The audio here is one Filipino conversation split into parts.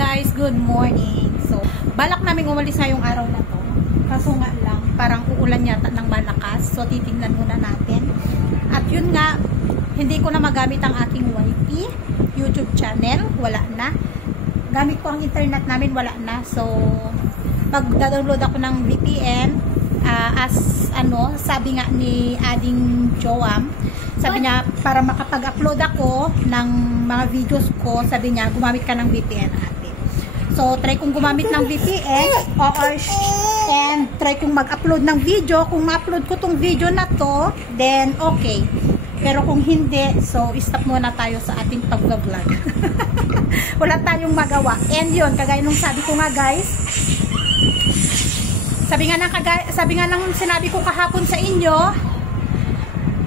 guys, good morning. So, balak namin umalis ngayong araw na to. Kaso nga lang, parang uulan yata ng malakas. So, titingnan muna natin. At yun nga, hindi ko na magamit ang aking YT YouTube channel. Wala na. Gamit ko ang internet namin, wala na. So, pag download ako ng VPN, sabi nga ni Ading Joam, sabi niya, para makapag-upload ako ng mga videos ko, sabi niya, gumamit ka ng VPN ate. So, try kong gumamit ng VPN, and try kong mag-upload ng video. Kung ma-upload ko tong video na to, then okay. Pero kung hindi, so, stop muna tayo sa ating pag-vlog. Wala tayong magawa. And yun, kagaya nung sabi ko nga guys, sabi nga nang sinabi ko kahapon sa inyo,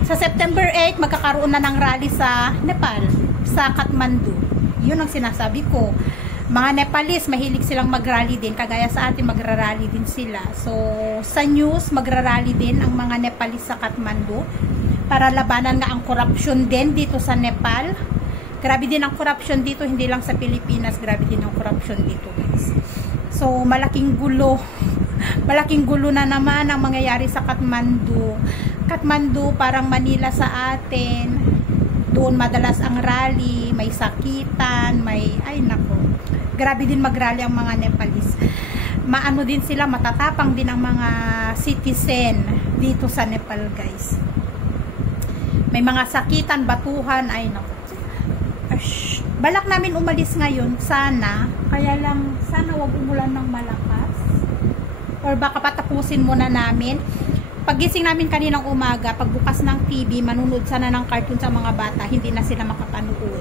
sa September 8, magkakaroon na ng rally sa Nepal, sa Kathmandu. Yun ang sinasabi ko. Mga Nepalese, mahilig silang mag-rally din. Kagaya sa atin, magra-rally din sila. So, sa news, magra-rally din ang mga Nepalese sa Kathmandu para labanan nga ang corruption din dito sa Nepal. Grabe din ang corruption dito, hindi lang sa Pilipinas. Grabe din ang corruption dito, guys. So, malaking gulo. Malaking gulo na naman ang mangyayari sa Kathmandu. Kathmandu parang Manila sa atin. Doon madalas ang rally, may sakitan, ay nako. Grabe din mag-rally ang mga Nepalese. Maano din sila, matatapang din ang mga citizen dito sa Nepal, guys. May mga sakitan, batuhan, ay nako. Balak namin umalis ngayon, sana. Kaya lang, sana wag umulan ng malakas. Or baka patapusin muna namin. Paggising namin kaninang umaga, pagbukas ng TV, manunod sana ng cartoon sa mga bata, hindi na sila makapanood.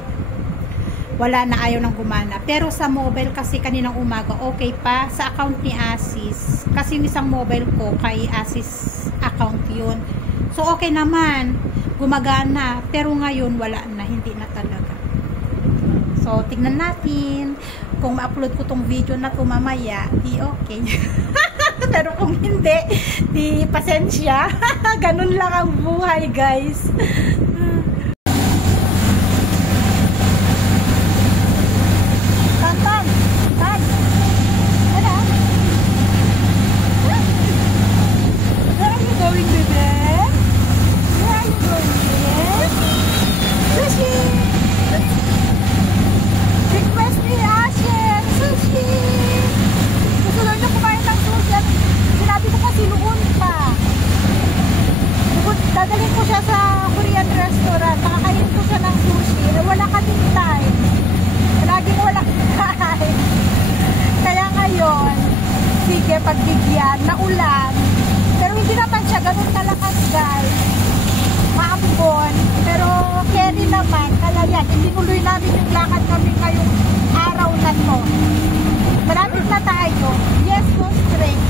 Wala na, ayaw nang gumana. Pero sa mobile kasi kaninang umaga, okay pa. Sa account ni Asis. Kasi yung isang mobile ko, kay Asis account yun. So okay naman. Gumagana. Pero ngayon, wala na. Hindi na talaga. So, tignan natin. Kung ma-upload ko tong video na to mamaya, di okay. Pero kung hindi, di pasensya. Ganun lang ang buhay, guys. Tantan! Tan! Ano? Where are you going, bebe? Where are you going? Sushi! Request ni Ashen! Sushi! Gusto lang niya kumain ng sushi at sinabi ko kasi noon pa. Dadalhin ko siya sa Korean restaurant. Makakain ko siya ng sushi. Wala ka din time. Laging wala time. Kaya ngayon, sige, pagbigyan, naulan. Pero hindi naman siya ganun kalakas, guys. Maambon. Pero carry naman. Kaya yan, itinuloy namin yung lakad kami ngayong araw na to. Malapit na tayo. Yes, go straight.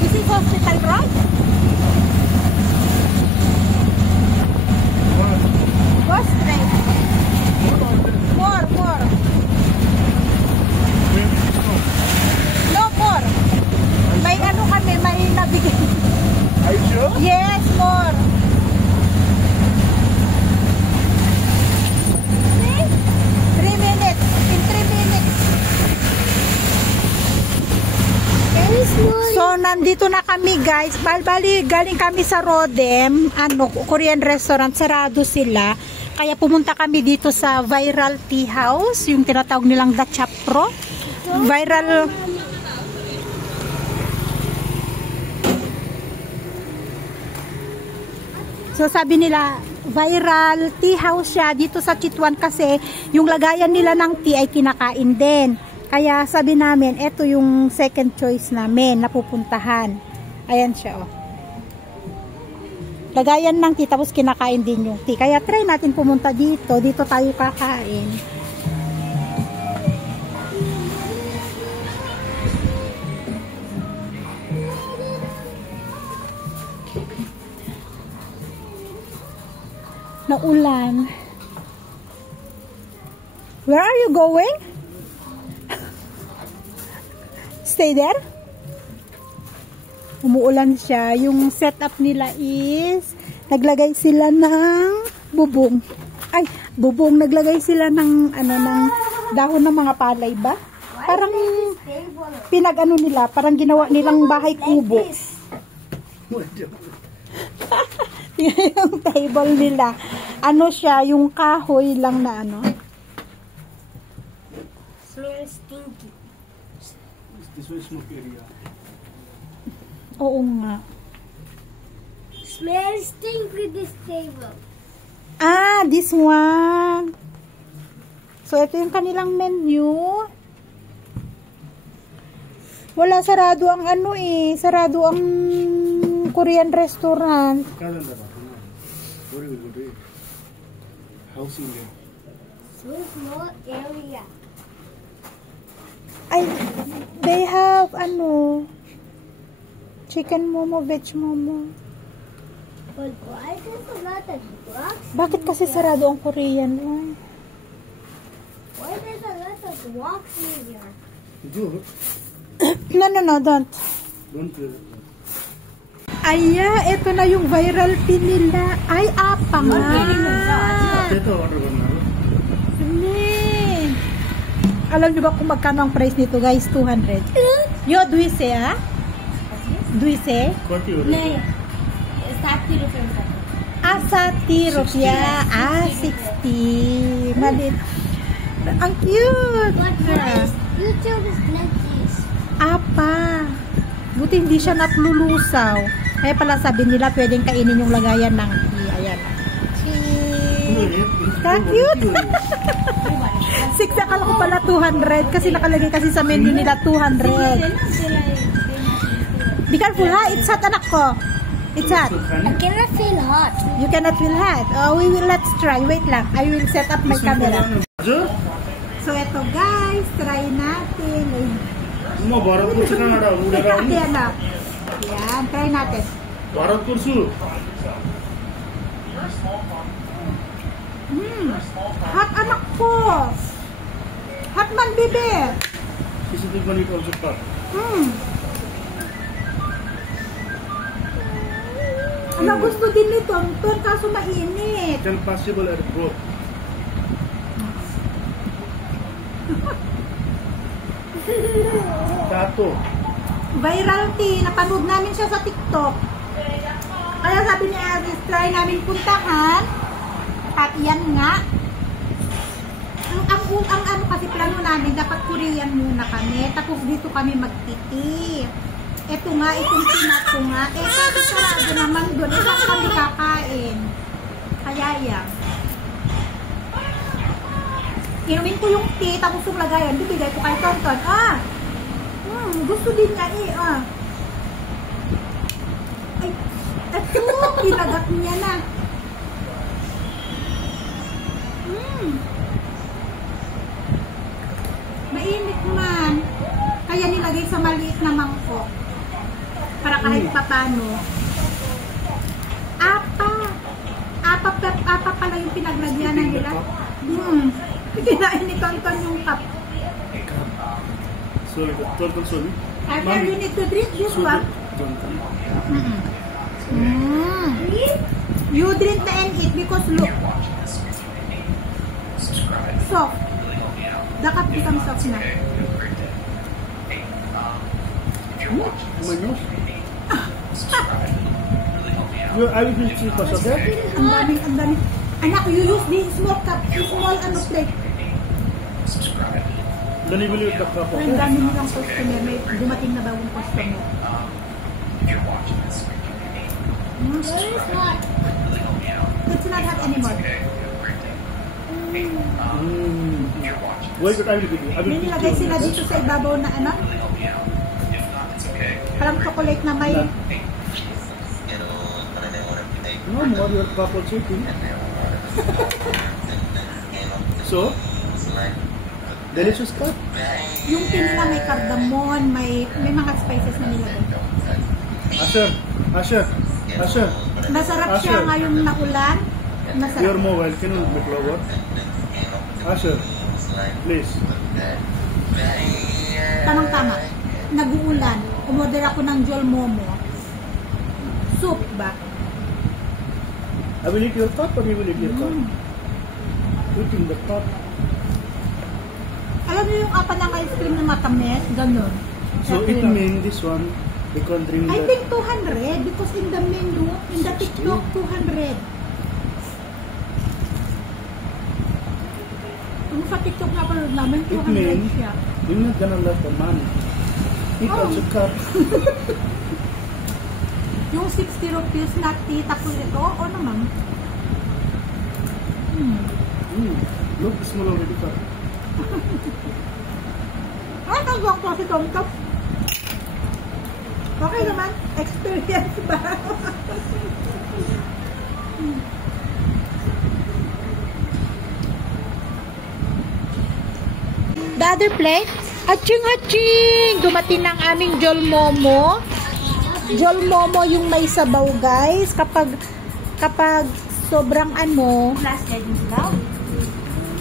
This is hospital, right? Go straight. More. No more. May ano kami, may navigation. Are you sure? Yes, more. 3 minutes. In 3 minutes. So, nandito na kami, guys. Bali, galing kami sa Rodem, Korean restaurant. Sarado sila. Kaya pumunta kami dito sa Viral Tea House, yung tinatawag nilang The Chapro. Viral. So, sabi nila, Viral Tea House siya dito sa Chitwan kasi yung lagayan nila ng tea ay kinakain din. Kaya sabi namin, eto yung second choice namin na pupuntahan. Ayan siya, oh. Lagayan ng tea tapos kinakain din yung tea. Kaya try natin pumunta dito. Dito tayo kakain. Naulan. Where are you going? Stay there? Umuulan siya. Yung setup nila is Naglagay sila ng bubong. Ay, bubong. Naglagay sila ng, ng dahon ng mga palay ba? Parang pinag-ano nila, parang ginawa nilang bahay kubo. Yung table nila. Ano siya, yung kahoy lang na ano. Smells stinky. This was smoke area. Oo nga. Smells stinky this table. Ah, this one. So, ito yung kanilang menu. Wala, sarado ang ano eh. Sarado ang Korean restaurant. Very good. House in there. So small area. Ay, they have chicken momo, veg momo. But why there's a lot of rocks? Bakit kasi sarado ang Korean? Ay. Why there's a lot of rocks in here? Do No, don't. Don't play with that. Aya, ito na yung viral pin nila. Ay, apa nga. Ito, order ko na. Hindi. Alam niyo ba kung magkano ang price nito, guys? 200. Yo, duise, ah? Duise? 40 euro. नहीं, 60 रुपए का. Ah, 60 rupiah. Ah, 60. Malit. Ang cute. But guys, YouTube is like this. Apa. Buti hindi siya natlulusaw. Kaya pala sabi nila pwedeng kainin yung lagayan ng tea. Ayan. Ka-cute. 6 akala ko pala 200 kasi nakalagay kasi sa menu nila 200. Be careful ha, it's hot anak ko. It's hot. I cannot feel hot. You cannot feel hot. Oh, let's try. Wait lang. I will set up my camera. So eto guys, try natin. Mo Bharatpur sa Canada, udara. Ayan na. Yan, try natin. Bharatpur su. Hot anak ko. Hot man bibi. Sisi pani ko sa. Ano gusto din nito, ton kaso mainit. Can possible at bro. Tato. Viral tea, napanood namin siya sa TikTok. Kaya sabi ni Aris, try namin puntahan. At yan nga. Ang ano kasi plano namin, dapat Korean muna kami. Tapos dito kami magtiti. Ito nga, itong tinato nga. Kasi sarado naman doon. Ito kami kakain. Kaya yan. Inumin ko yung tea, tapos yung lagayan. Bibigay ko kay Tonton. Gusto din niya eh. Ay, ito, kinagat niya na. Mainit man. Kaya nilagay sa maliit na mangkok. Para kahit papano. Apa pala yung pinaglagyanan nila. Kinain ni Tonton yung cup. So, Tonton sorry. After you need to drink this one. You drink the and eat because look. Soft. The cup becomes soft na. My nose. I will be cheap, okay? Ang daming. Anak, you use this small cup, small plate. Then you will eat the cup, Ang okay? dami nilang customer. May dumating na bagong customer. Where is hot? It's not hot anymore. Wait, I will give you. I will May give nilagay sila you. dito sa ibabaw na ano? Parang chocolate na may... No more your cup also, too. So, delicious cup. Yung tea nila may cardamom, may mga spices na nilagay. Asher. Masarap siya ngayong naulan. Your Masarap. mobile, can you make lower? Asher, please. Tamang-tama. Nag-uulan. Umorder ako ng Jol Momo. Soup ba? I will eat your cup or you will eat your cup? Eating the cup. Alam niyo yung apa ng ice cream na matamis? Ganun. So it means this one, they can drink I the... think 200 because in the menu, in the TikTok, 200. Yung sa TikTok na panood namin, It 200 means siya. you're not gonna love the money. Eat Oh. also cup. Yung 60 rupees na tita ko ito, o naman. Look, small already cup. Ay, nagawak ko si Tom Tom. Okay naman, experience ba? The other plate, aching! Dumating ng aming Jol Momo. Jol Momo yung may sabaw, guys. Kapag sobrang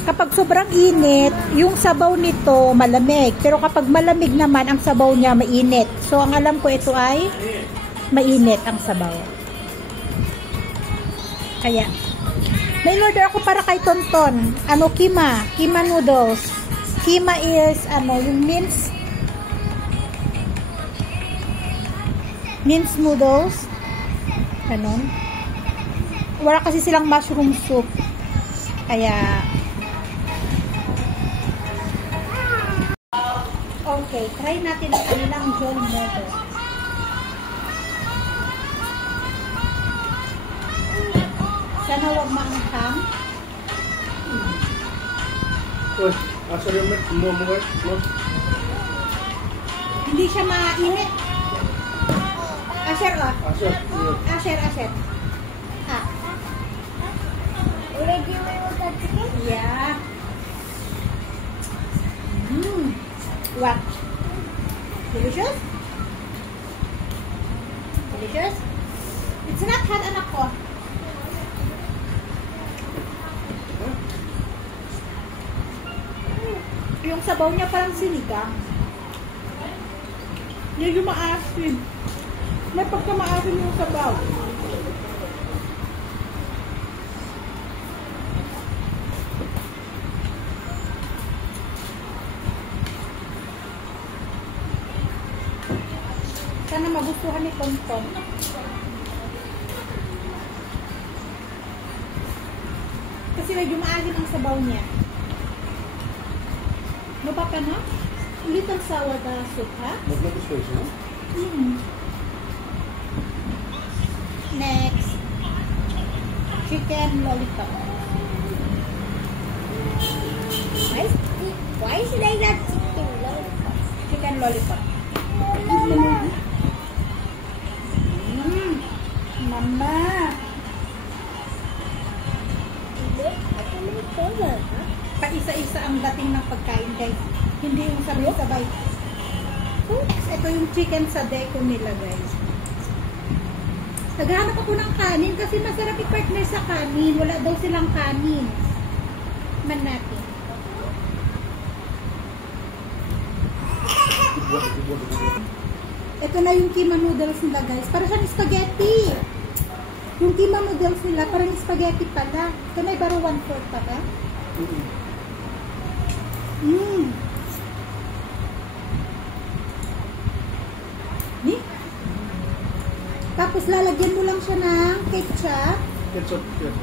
kapag sobrang init, yung sabaw nito malamig. Pero kapag malamig naman, ang sabaw niya mainit. So, ang alam ko ito ay mainit ang sabaw. Kaya, may order ako para kay Tonton. Kima. Kima noodles. Kima is, yung mince noodles. Ganon. Wala kasi silang mushroom soup. Kaya, okay, try natin ang kanilang Jol Momo. Sana wag maanghang. Oy, asa yung more. Hindi siya mainit. Asher, oh. Asher, Asher. Ah, Already we will cut chicken? yeah. What? Delicious? Delicious? It's not hot, anak ko. Yung sabaw niya parang sinigang. Yung maasim. May pagkamaasim yung sabaw. Sana magustuhan ni Tonton. Kasi medyo maasim ang sabaw niya. No, Papa, no? Little sour the soup, ha? Next, chicken lollipop. Why should I get chicken lollipop? Chicken lollipop. Mama. Pa-isa-isa ang dating ng pagkain, guys. Hindi yung sabay-sabay. Oops, ito yung chicken sa deco nila, guys. Naghahanap ako ng kanin kasi masarap i-partner sa kanin. Wala daw silang kanin. Man natin. Ito na yung kima noodles nila, guys. Para siyang spaghetti. Yung kima noodles nila, parang spaghetti pala. Ito na baro 1/4 pa ba? Ni? Tapos lalagyan mo lang siya ng ketchup. Ketchup, yes.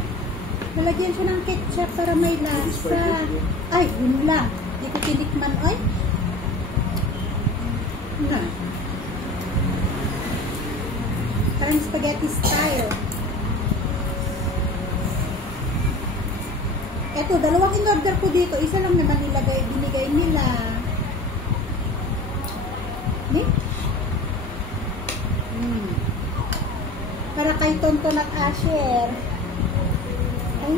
Lalagyan siya ng ketchup para may lasa. Ay, yun lang. Hindi ko tinikman, oy. Na. Parang spaghetti style. Eto, dalawang in-order ko dito. Isa lang naman binigay nila. Ni? Para kay Tonton at Asher. Ay,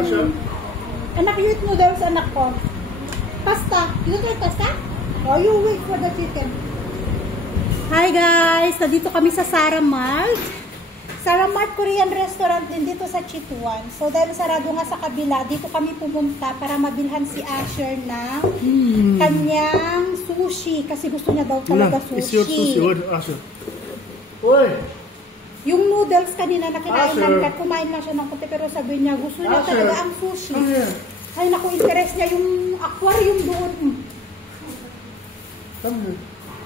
Asher? Anak, you eat noodles, anak ko. Pasta. You eat pasta? Oh, you wait for the chicken. Hi guys! Nandito kami sa Sara Mart. Sara Mart Korean restaurant din dito sa Chitwan. So dahil sarado nga sa kabila, dito kami pumunta para mabilhan si Asher ng kanyang sushi. Kasi gusto niya daw talaga sushi. It's your sushi. What, Asher? Oi! Yung noodles kanina na kinain sir. namin, kumain lang siya ng konti, pero sabi niya, gusto niya Sir. talaga ang sushi. Come here. Ay, naku, interest niya yung aquarium doon. Come here.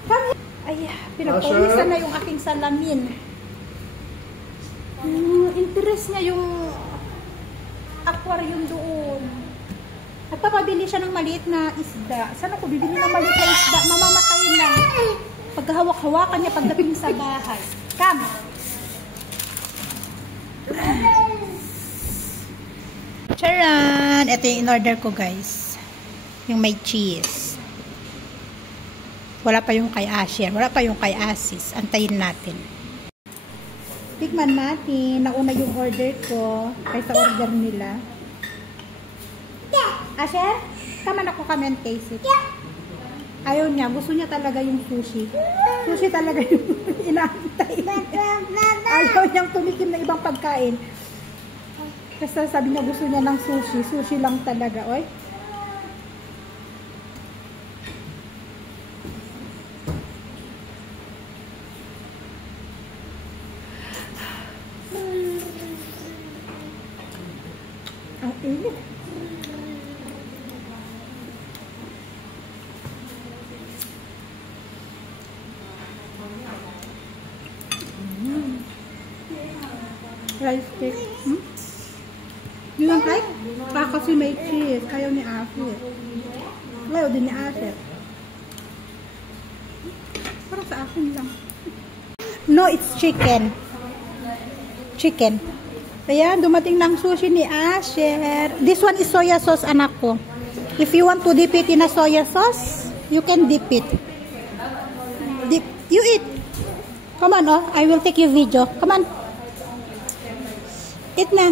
Kami, ay, pinagpawisan na yung aking salamin. Interest niya yung aquarium doon. At papabili siya ng maliit na isda. Saan ako bibili ng maliit na isda? Mamamatay na. Paghawak-hawakan niya pagdating sa bahay. Come! Charan! Ito yung in-order ko, guys. Yung may cheese. Wala pa yung kay Asher. Wala pa yung kay Asis. Antayin natin. Tikman natin. Nauna yung order ko kaysa order nila. Asher, come on ako kami and taste it. Ayaw niya. Gusto niya talaga yung sushi. Sushi talaga yung inaantay. Ayaw niyang tumikim na ibang pagkain. Kasi sabi niya gusto niya ng sushi. Sushi lang talaga. Oy. Ang init. Rice cake. You don't like? Kasi may cheese. Ayaw ni Ate. Ayaw din ni Ate. Para sa akin lang. No, it's chicken. Chicken. Ayan, dumating ng sushi ni Asher. This one is soya sauce, anak ko. If you want to dip it in a soya sauce, you can dip it. Dip. You eat. Come on, oh. I will take your video. Come on. Eat na.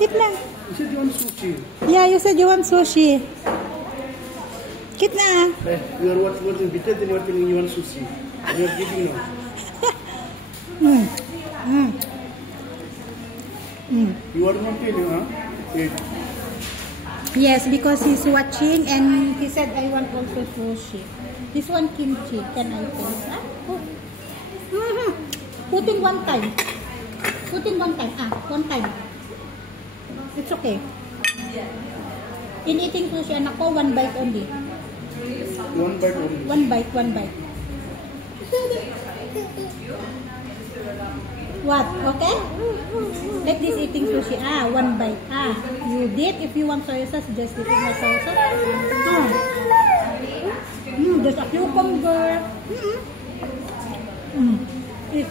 Eat na. You said you want sushi. Yeah, you said you want sushi. Eat na. Hey, you are watching bitter, then you are telling you want sushi. You are giving now. You are not telling, huh? Wait. Yes, because he's watching and he said I want also sushi. This one kimchi. Can I taste? Ah? Oh. Put in one time. Put in one time. One time. It's okay. In eating sushi, anak ko, one bite only. One bite only. One bite, one bite. What? Okay? Like this eating sushi. One bite. You dip. If you want soy sauce, just dip in the soy sauce. There's a cucumber. Eat.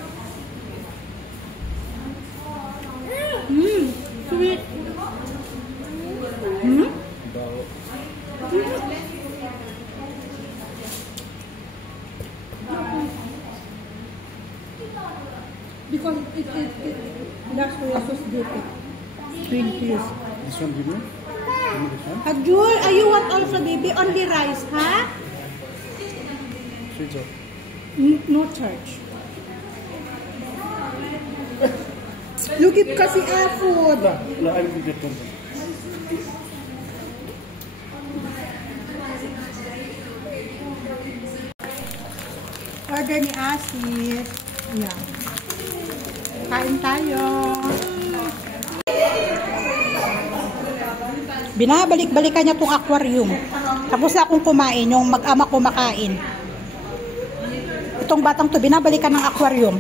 Sweet. Because it that's soy sauce dip it. Green cheese. This one, give me. Give me this one. Ajul, you want also baby? Only rice, ha? Switch off. No charge. You give kasi food. No, I will get one. Order ni Asis. Ayan. Kain tayo. Binabalik-balikan niya tong aquarium. Tapos na akong kumain, yung mag-ama ko makain. Itong batang to, binabalikan ng aquarium.